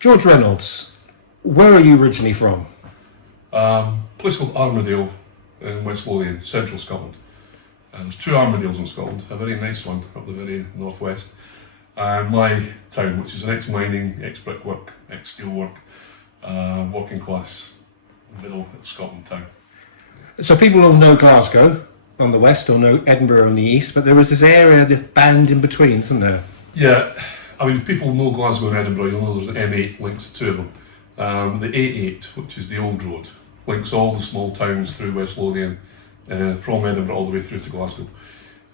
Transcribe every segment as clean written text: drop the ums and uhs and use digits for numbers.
George Reynolds, where are you originally from? Place called Armadale in West Lothian, central Scotland. There's two Armadales in Scotland, a very nice one up the very northwest, and my town, which is an ex-mining, ex-brickwork, ex-steelwork, working class, middle of Scotland town. So people all know Glasgow on the west, or know Edinburgh on the east, but there is this area, this band in between, isn't there? Yeah, I mean, if people know Glasgow and Edinburgh, you'll know there's an M8 links the two of them. The A8, which is the old road, links all the small towns through West Lothian, from Edinburgh all the way through to Glasgow.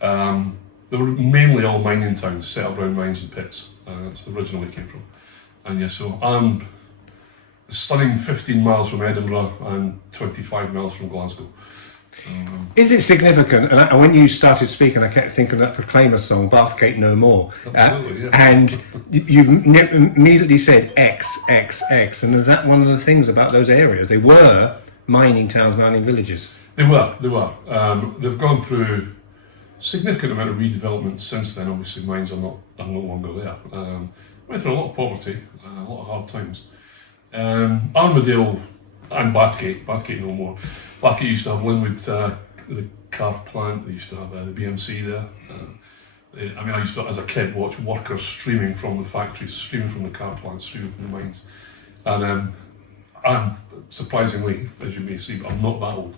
They were mainly all mining towns, set up around mines and pits. That's originally came from. And yeah, so I'm a stunning 15 miles from Edinburgh and 25 miles from Glasgow. Is it significant? And when you started speaking, I kept thinking of that Proclaimer song, Bathgate No More. Absolutely, yeah. And you've immediately said X, X, X. And is that one of the things about those areas? They were mining towns, mining villages. They were. They've gone through a significant amount of redevelopment since then. Obviously, mines are no longer there. Went through a lot of poverty, a lot of hard times. Armadale and Bathgate no more. Bathgate used to have Linwood, the car plant. They used to have the BMC there. I used to, as a kid, watch workers streaming from the factories, streaming from the car plants, streaming from the mines. And I'm surprisingly, as you may see, but I'm not that old.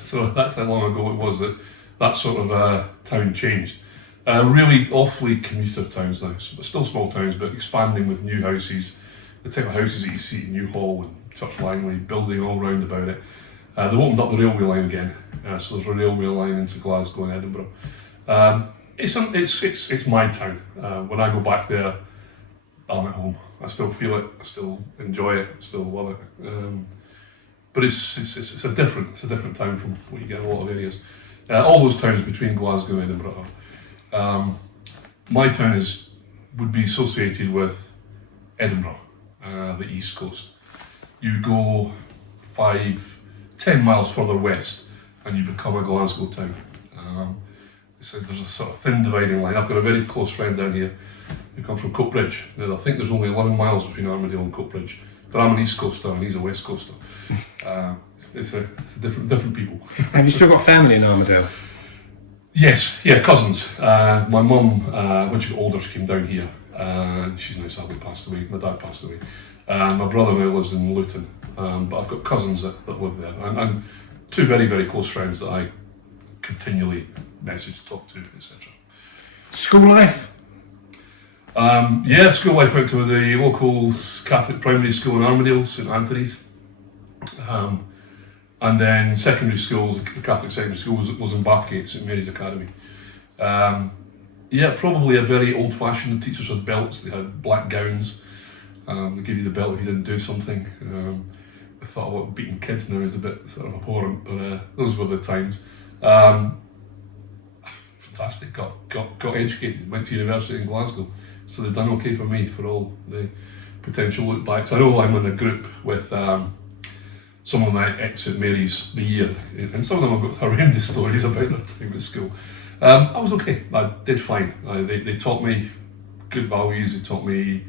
So that's how long ago it was that sort of town changed. Really awfully commuter towns now, still small towns, but expanding with new houses, the type of houses that you see in Newhall and Church Langley, building all round about it. They've opened up the railway line again, so there's a railway line into Glasgow and Edinburgh. It's my town. When I go back there, I'm at home. I still feel it. I still enjoy it. I still love it. But it's a different town from what you get in a lot of areas. All those towns between Glasgow and Edinburgh. My town would be associated with Edinburgh, the east coast. You go 5-10 miles further west, and you become a Glasgow town. There's a sort of thin dividing line. I've got a very close friend down here who comes from Coatbridge. Now, I think there's only 11 miles between Armadale and Coatbridge, but I'm an East Coaster and he's a West Coaster. It's a different people. Have you still got family in Armadale? Yes, yeah, cousins. My mum, when she got older, she came down here. She's now sadly passed away. My dad passed away. My brother now lives in Luton, but I've got cousins that live there, and two very, very close friends that I continually message, talk to, etc. School life? School life. Went to the local Catholic primary school in Armadale, St Anthony's, and then secondary schools, the Catholic secondary school was in Bathgate, St Mary's Academy. Probably a very old-fashioned. The teachers had belts. They had black gowns. They give you the belt if you didn't do something. I thought about beating kids now is a bit sort of abhorrent, but those were the times. Fantastic. Got educated. Went to university in Glasgow, so they've done okay for me for all the potential look backs. I know I'm in a group with some of my ex-St Mary's the year, and some of them have got horrendous stories about their time at school. I was okay. I did fine. They taught me good values. They taught me.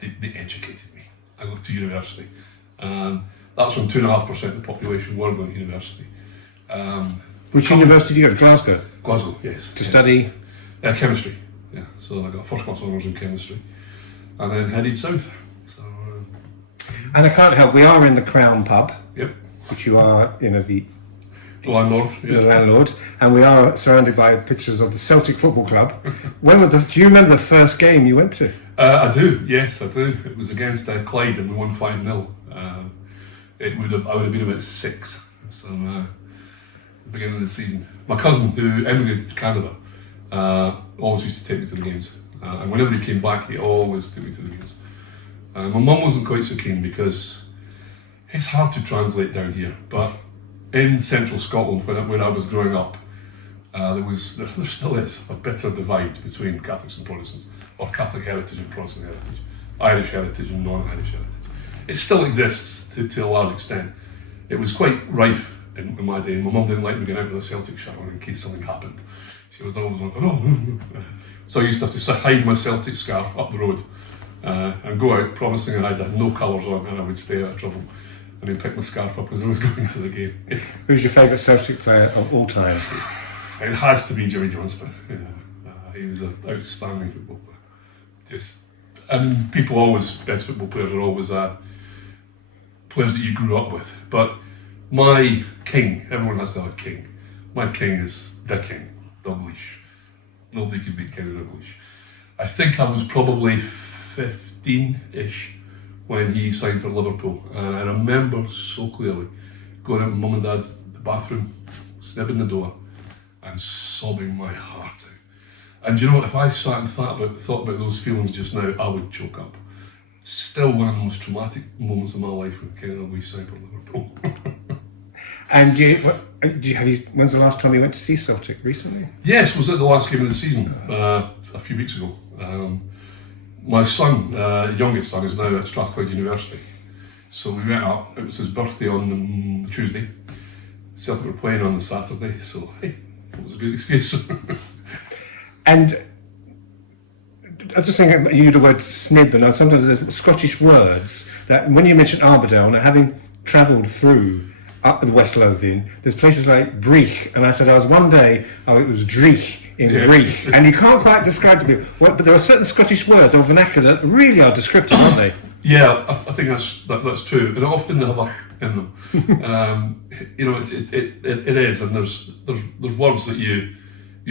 They educated me. I went to university. That's when 2.5% of the population were going to university. Which university did you go to? Glasgow? Glasgow, yes. To study? Chemistry, yeah. So I got a first class honours in chemistry. And then headed south. And I can't help, we are in the Crown pub. Yep. Which you are, the landlord. Yeah. The landlord. And we are surrounded by pictures of the Celtic Football Club. Do you remember the first game you went to? I do, yes, I do. It was against Clyde and we won 5-0. I would have been about 6. So, the beginning of the season. My cousin, who emigrated to Canada, always used to take me to the games. And whenever he came back, he always took me to the games. My mum wasn't quite so keen because it's hard to translate down here. But in central Scotland, when I was growing up, there still is a bitter divide between Catholics and Protestants, or Catholic heritage and Protestant heritage, Irish heritage and non-Irish heritage. It still exists to a large extent. It was quite rife in my day. My mum didn't like me going out with a Celtic shirt on in case something happened. She was always like, oh. So I used to have to hide my Celtic scarf up the road and go out promising I had no colours on and I would stay out of trouble, and then pick my scarf up as I was going to the game. Who's your favourite Celtic player of all time? It has to be Jimmy Johnston. He was an outstanding football player. And people always, best football players are always players that you grew up with. But my king, everyone has to have a king. My king is the king, Dalglish. Nobody could beat Kenny Dalglish. I think I was probably 15-ish when he signed for Liverpool. And I remember so clearly going out with mum and dad's bathroom, snibbing the door, and sobbing my heart out. And you know what, if I sat and thought about those feelings just now, I would choke up. Still one of the most traumatic moments of my life when Kenny Dalglish signed for Liverpool. And when's the last time you went to see Celtic? Recently? Yes, was at the last game of the season, a few weeks ago. My son, youngest son, is now at Strathclyde University. So we went up, it was his birthday on Tuesday. Celtic were playing on the Saturday, so hey, it was a good excuse. And I was just thinking, you used the word snib, and sometimes there's Scottish words that when you mention Armadale, and having travelled through up the West Lothian, there's places like Breich, and I said I was one day, it was Dreich in Greek, and you can't quite describe to me, but there are certain Scottish words or vernacular that really are descriptive, aren't they? Yeah, I think that's true, and often they have a in them. It is, and there's words that you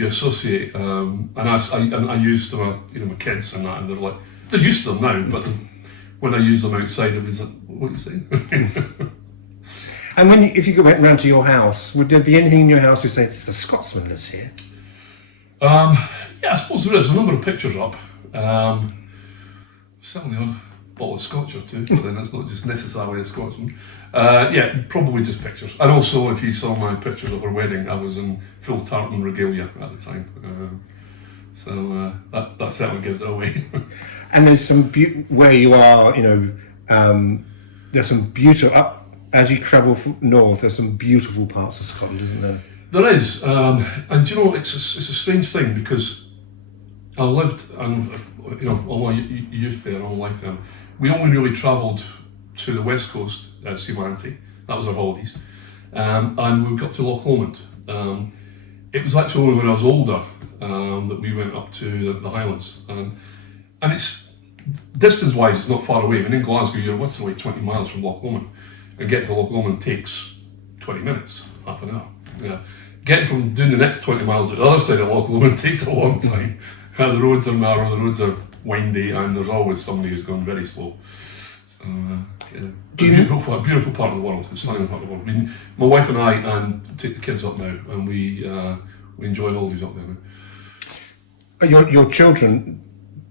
associate, and I use them, my kids and that, and they're used to them now, but when I use them outside, it was like, what are you saying? And if you went round to your house, would there be anything in your house you say, "There's a Scotsman lives here"? Yeah, I suppose there is a number of pictures up. Certainly on a bottle of Scotch or two, but then that's not just necessarily a Scotsman. Yeah, probably just pictures. And also, if you saw my pictures of our wedding, I was in full tartan regalia at the time. So that certainly gives it away. And there's some where you are, there's some beautiful, as you travel north, there's some beautiful parts of Scotland, isn't there? There is, and it's a strange thing because I lived and all my youth there, all my life there. We only really travelled to the west coast, Seamanty. That was our holidays, and we got to Loch Lomond. It was actually only when I was older that we went up to the Highlands, and it's distance-wise, it's not far away. I mean, in Glasgow, you're literally 20 miles from Loch Lomond, and getting to Loch Lomond takes 20 minutes, half an hour. Yeah. Getting from doing the next 20 miles to the other side of Loch Lomond takes a long time. The roads are narrow, the roads are windy, and there's always somebody who's going very slow. So, yeah. Beautiful part of the world, a stunning part of the world. I mean, my wife and I take the kids up now, and we enjoy holidays up there now. Your children,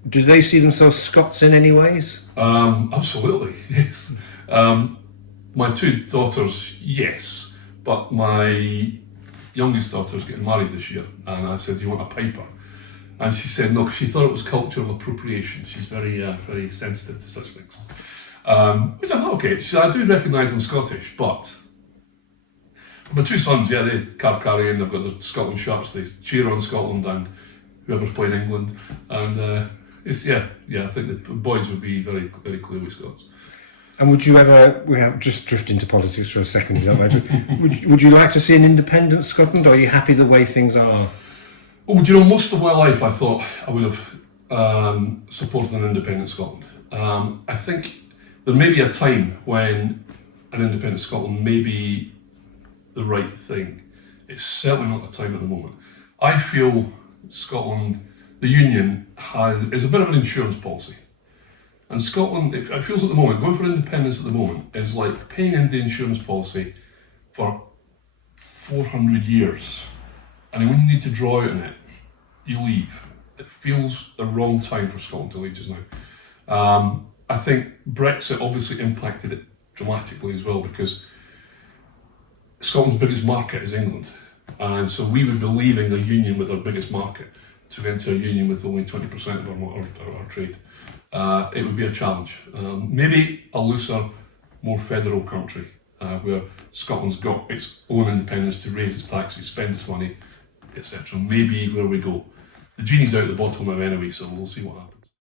do they see themselves Scots in any ways? Absolutely, yes. My two daughters, yes, but my youngest daughter's getting married this year, and I said, "Do you want a piper?" And she said no, because she thought it was cultural appropriation. She's very, very sensitive to such things. Which I thought, okay, she said, I do recognise I'm Scottish, but my two sons, yeah, they car carrying, they've got their Scotland shirts, they cheer on Scotland and whoever's playing England, and I think the boys would be very, very clearly Scots. And would you ever, we have just drift into politics for a second, if you don't mind, would you like to see an independent Scotland, or are you happy the way things are? Oh, do you know, most of my life I thought I would have supported an independent Scotland. I think there may be a time when an independent Scotland may be the right thing. It's certainly not the time at the moment. I feel Scotland, the Union, is a bit of an insurance policy. And Scotland, it feels at the moment, going for independence at the moment is like paying into the insurance policy for 400 years. And then when you need to draw out on it, you leave. It feels the wrong time for Scotland to leave just now. I think Brexit obviously impacted it dramatically as well, because Scotland's biggest market is England. And so we would be leaving a union with our biggest market to enter a union with only 20% of our trade. It would be a challenge. Maybe a looser, more federal country where Scotland's got its own independence to raise its taxes, spend its money, etc. Maybe where we go. The genie's out the bottle now anyway, so we'll see what happens.